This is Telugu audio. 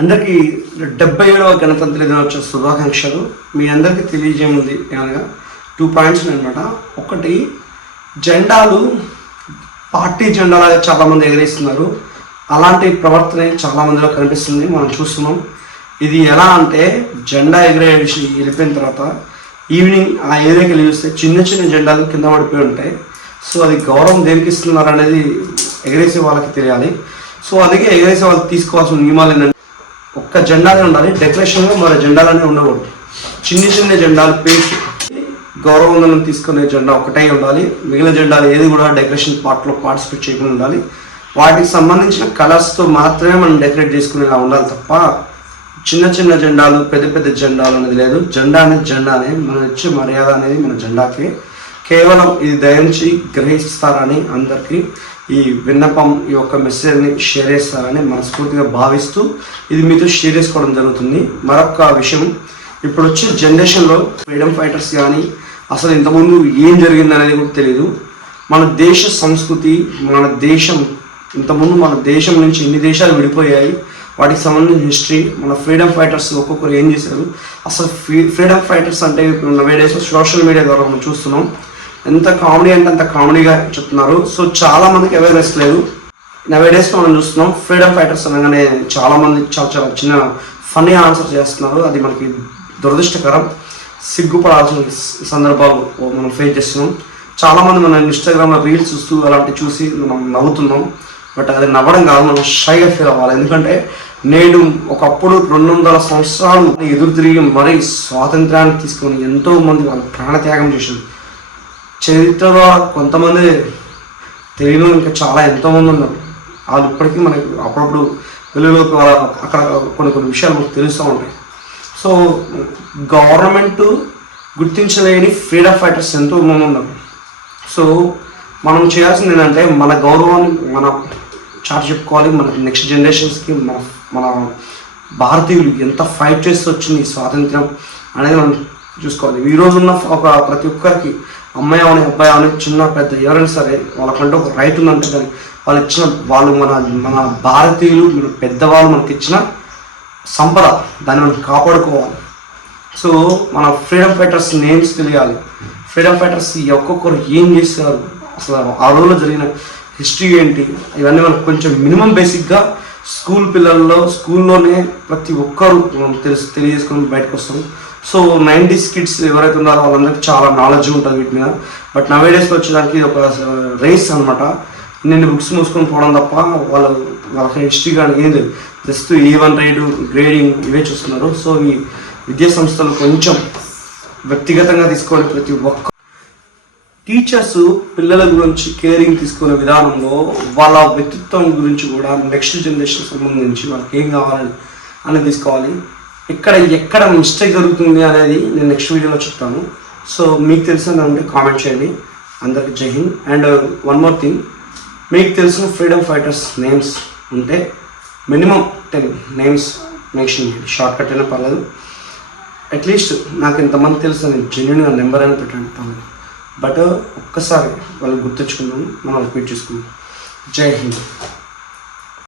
అందరికీ 77వ గణతంత్ర దినోత్సవ శుభాకాంక్షలు. మీ అందరికీ తెలియజేయముంది అనగా 2 పాయింట్స్ అనమాట. ఒకటి, జెండాలు పార్టీ జెండాలు చాలామంది ఎగరేస్తున్నారు. అలాంటి ప్రవర్తన చాలామందిలో కనిపిస్తుంది, మనం చూస్తున్నాం. ఇది ఎలా అంటే, జెండా ఎగరేసి వెళ్ళిపోయిన తర్వాత ఈవినింగ్ ఆ ఏరియాకి వెళ్ళి చూస్తే చిన్న చిన్న జెండాలు కింద పడిపోయి ఉంటాయి. సో అది గౌరవం దేనికి ఇస్తున్నారు అనేది ఎగరేసే వాళ్ళకి తెలియాలి. సో అందుకే ఎగరేసే వాళ్ళు తీసుకోవాల్సిన నియమాలు ఏంటంటే, ఒక్క జెండాలే ఉండాలి, డెకరేషన్గా మరో జెండాలనే ఉండకూడదు. చిన్న చిన్న జెండాలు పేసి గౌరవంగా తీసుకునే జెండా ఒకటే ఉండాలి. మిగిలిన జెండాలు ఏది కూడా డెకరేషన్ పార్ట్లో పార్టిసిపేట్ చేయకుండా ఉండాలి. వాటికి సంబంధించిన కలర్స్తో మాత్రమే మనం డెకరేట్ చేసుకునేలా ఉండాలి తప్ప చిన్న చిన్న జెండాలు పెద్ద పెద్ద జెండాలు అనేది లేదు. జెండా అనేది జెండానే, మనం ఇచ్చే మర్యాద అనేది మన జెండాకి. కేవలం ఇది దయించి గ్రహిస్తారని అందరికీ ఈ విన్నపం, ఈ యొక్క మెసేజ్ని షేర్ చేస్తారని మనస్ఫూర్తిగా భావిస్తూ ఇది మీతో షేర్ చేసుకోవడం జరుగుతుంది. మరొక విషయం, ఇప్పుడు వచ్చే జనరేషన్లో ఫ్రీడమ్ ఫైటర్స్ కానీ అసలు ఇంతకుముందు ఏం జరిగింది అనేది కూడా తెలియదు. మన దేశ సంస్కృతి, మన దేశం ఇంతకుముందు మన దేశం నుంచి ఎన్ని దేశాలు విడిపోయాయి, వాటికి సంబంధించిన హిస్టరీ, మన ఫ్రీడమ్ ఫైటర్స్ ఒక్కొక్కరు ఏం చేశారు, అసలు ఫ్రీడమ్ ఫైటర్స్ అంటే ఇప్పుడు నవేడేస్లో సోషల్ మీడియా ద్వారా మనం చూస్తున్నాం. ఎంత కామెడీ అంటే అంత కామెడీగా చెప్తున్నారు. సో చాలా మందికి అవేర్నెస్ లేదు. నవేడేస్లో మనం చూస్తున్నాం, ఫ్రీడమ్ ఫైటర్స్ అనగానే చాలామంది చాలా చిన్న ఫన్నీ ఆన్సర్ చేస్తున్నారు. అది మనకి దురదృష్టకరం, సిగ్గుపడాల్సిన సందర్భాలు మనం ఫేస్ చేస్తున్నాం. చాలామంది మన ఇన్స్టాగ్రామ్లో రీల్స్ చూస్తూ అలాంటివి చూసి మనం నవ్వుతున్నాం. బట్ అది నవ్వడం కాదు, మనం షైగా ఫీల్ అవ్వాలి. ఎందుకంటే నేడు ఒకప్పుడు 200 సంవత్సరాలు ఎదురు తిరిగి మరీ స్వాతంత్రాన్ని తీసుకొని ఎంతోమంది వాళ్ళు ప్రాణత్యాగం చేశారు. చరిత్రలో కొంతమంది తెలియని ఇంకా చాలా ఎంతోమంది ఉన్నారు. వాళ్ళు ఇప్పటికీ మనకి అప్పుడప్పుడు వెలుగులోకి అక్కడ కొన్ని విషయాలు మనకు తెలుస్తూ ఉంటాయి. సో గవర్నమెంట్ గుర్తించలేని ఫ్రీడమ్ ఫైటర్స్ ఎంతోమంది ఉన్నారు. సో మనం చేయాల్సింది ఏంటంటే, మన గౌరవాన్ని మనం చాటి చెప్పుకోవాలి. మన నెక్స్ట్ జనరేషన్స్కి మన భారతీయులు ఎంత ఫైట్ చేస్తూ వచ్చింది ఈ స్వాతంత్రం అనేది మనం చూసుకోవాలి. ఈరోజు ఉన్న ఒక ప్రతి ఒక్కరికి, అమ్మాయి అవని అబ్బాయి అవని, చిన్న పెద్ద ఎవరైనా సరే, వాళ్ళకంటే ఒక రైట్ ఉందంటే కానీ వాళ్ళు మన భారతీయులు, మన పెద్దవాళ్ళు మనకి ఇచ్చిన సంపద, దాన్ని మనం కాపాడుకోవాలి. సో మన ఫ్రీడమ్ ఫైటర్స్ నేమ్స్ తెలియాలి. ఫ్రీడమ్ ఫైటర్స్ ఒక్కొక్కరు ఏం చేస్తారు, అసలు ఆ రోజుల్లో జరిగిన హిస్టరీ ఏంటి, ఇవన్నీ మనకు కొంచెం మినిమం బేసిక్గా స్కూల్లోనే ప్రతి ఒక్కరు మనం తెలియజేసుకొని బయటకు వస్తాం. సో 90s కిడ్స్ ఎవరైతే ఉన్నారో వాళ్ళందరికీ చాలా నాలెడ్జ్ ఉంటుంది వీటి మీద. బట్ నవేడేస్కి వచ్చేదానికి ఒక రేస్ అనమాట. నేను బుక్స్ మూసుకొని పోవడం తప్ప వాళ్ళకి హిస్టరీ కానీ ఏం లేదు. జస్ట్ A1 రైడ్, గ్రేడింగ్ ఇవే చూస్తున్నారు. సో ఈ విద్యా సంస్థలు కొంచెం వ్యక్తిగతంగా తీసుకొని ప్రతి ఒక్క టీచర్స్ పిల్లల గురించి కేరింగ్ తీసుకునే విధానంలో వాళ్ళ వ్యక్తిత్వం గురించి కూడా నెక్స్ట్ జనరేషన్ సంబంధించి వాళ్ళకి ఏం కావాలని అని తీసుకోవాలి. ఎక్కడ మిస్టేక్ జరుగుతుంది అనేది నేను నెక్స్ట్ వీడియోలో చెప్తాను. సో మీకు తెలిసిన ఉంటే కామెంట్ చేయండి. అందరికి జై Hind. And one more thing, మీకు తెలిసిన ఫ్రీడమ్ ఫైటర్స్ నేమ్స్ ఉంటే మినిమం 10 నేమ్స్ మెన్షన్ చేయండి. షార్ట్ కట్ అయినా పర్లేదు. అట్లీస్ట్ నాకు ఇంతమంది తెలుసు, నేను జెన్యున్గా నెంబర్ అయినా పెట్టండి పర్లేదు. బట్ ఒక్కసారి వాళ్ళు గుర్తుంచుకుందాం, మనం రిపీట్ చేసుకుందాం. జై హింద్.